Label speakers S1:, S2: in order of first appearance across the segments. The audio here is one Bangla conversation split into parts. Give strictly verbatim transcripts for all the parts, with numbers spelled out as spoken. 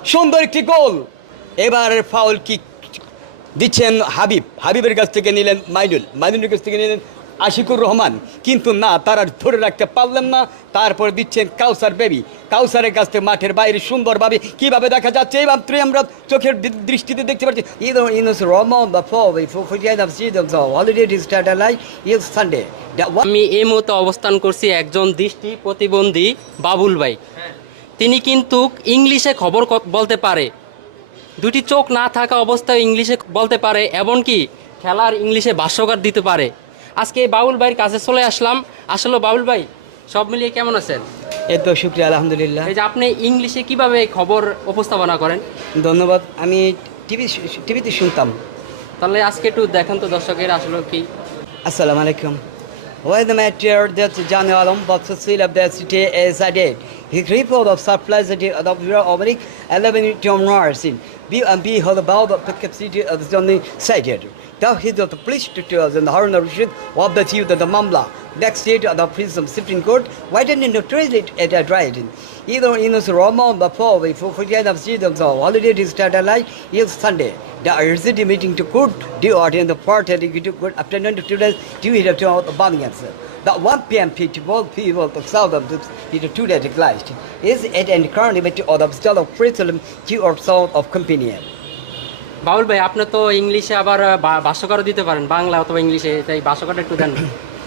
S1: সুন্দর একটি গোল। এবার ফাউল কিক দিচ্ছেন হাবিব, হাবিবের কাছ থেকে নিলেন মাইনুল, মাইনুলের কাছ থেকে নিলেন আশিকুর রহমান, কিন্তু না তারা ধরে রাখতে পারলেন না। তারপর দিচ্ছেন কাউসার বেবি, কাউসারের কাছ থেকে মাঠের বাইরে সুন্দরভাবে কিভাবে দেখা যাচ্ছে এই মাত্রই আমরা চোখের দৃষ্টিতে দেখতে পাচ্ছি।
S2: Either in this Roma before we for for the season so holiday is start like is Sunday. That one
S3: আমি এই মুহূর্তে অবস্থান করছি একজন দৃষ্টি প্রতিবন্ধী বাবুল ভাই। তিনি কিন্তু ইংলিশে খবর ক- বলতে পারে, দুটি চোখ না থাকা অবস্থায় ইংলিশে বলতে পারে, এমনকি খেলার ইংলিশে ভাষ্যকার দিতে পারে। আজকে এই বাবুল ভাইয়ের কাছে চলে আসলাম। আসলে বাবুল ভাই সব মিলিয়ে কেমন আছেন?
S2: এই তো শুক্রিয়া আলহামদুলিল্লাহ।
S3: এই যে আপনি ইংলিশে কিভাবে খবর উপস্থাপনা করেন?
S2: ধন্যবাদ। আমি টিভি টিভিতে শুনতাম।
S3: তাহলে আজকে একটু দেখেন তো দর্শকের আসলে কি।
S2: Assalamu alaikum. Why the matter that John Alam but the seal of the city is a dead. He report of supplies the of your Omeric eleven Tom Norsin. B and B hold about the capacity of the Johnny cited. Thou he the police to tell in the Harun of of the chief of the Mamla. Next state of the prison Supreme Court. Why didn't you translate it at writing? Either in this Roma before we for for the end of season so holiday is start like is Sunday. The city meeting to court due out in the party to good afternoon to today due here to the bombing answer. The one p m people people to south of the two that declined is it and currently with the other still of criticism due or south of companion.
S3: Babul ভাই আপনি তো ইংলিশে আবার বা- ভাষ্যকারও দিতে পারেন, বাংলা অথবা ইংলিশে, তাই ভাষ্যকারটা একটু দেন।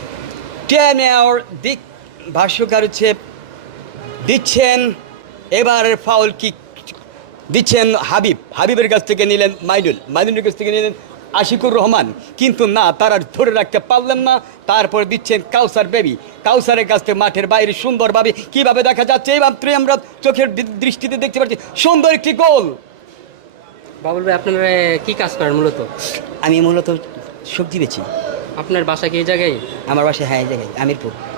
S1: টেন আওয়ার দিক ভাষ্যকার হচ্ছে দিচ্ছেন এবার ফাউল কিক দিচ্ছেন হাবিব, হাবিবের কাছ থেকে নিলেন মাইনুল, মাইনুলের কাছ থেকে নিলেন আশিকুর রহমান, কিন্তু না তারা ধরে রাখতে পারলেন না। তারপর দিচ্ছেন কাউসার বেবি, কাউসারের কাছ থেকে মাঠের বাইরে সুন্দরভাবে কিভাবে দেখা যাচ্ছে এই মাত্রই আমরা চোখের দৃষ্টিতে দেখতে পাচ্ছি। সুন্দর একটি গোল।
S3: বাবুল ভাই আপনারা কি কাজ করেন মূলত?
S2: আমি মূলত সবজি বেচি।
S3: আপনার বাসা কি এই জায়গায়?
S2: আমার বাসায় হ্যাঁ এই জায়গায় আমিরপুর।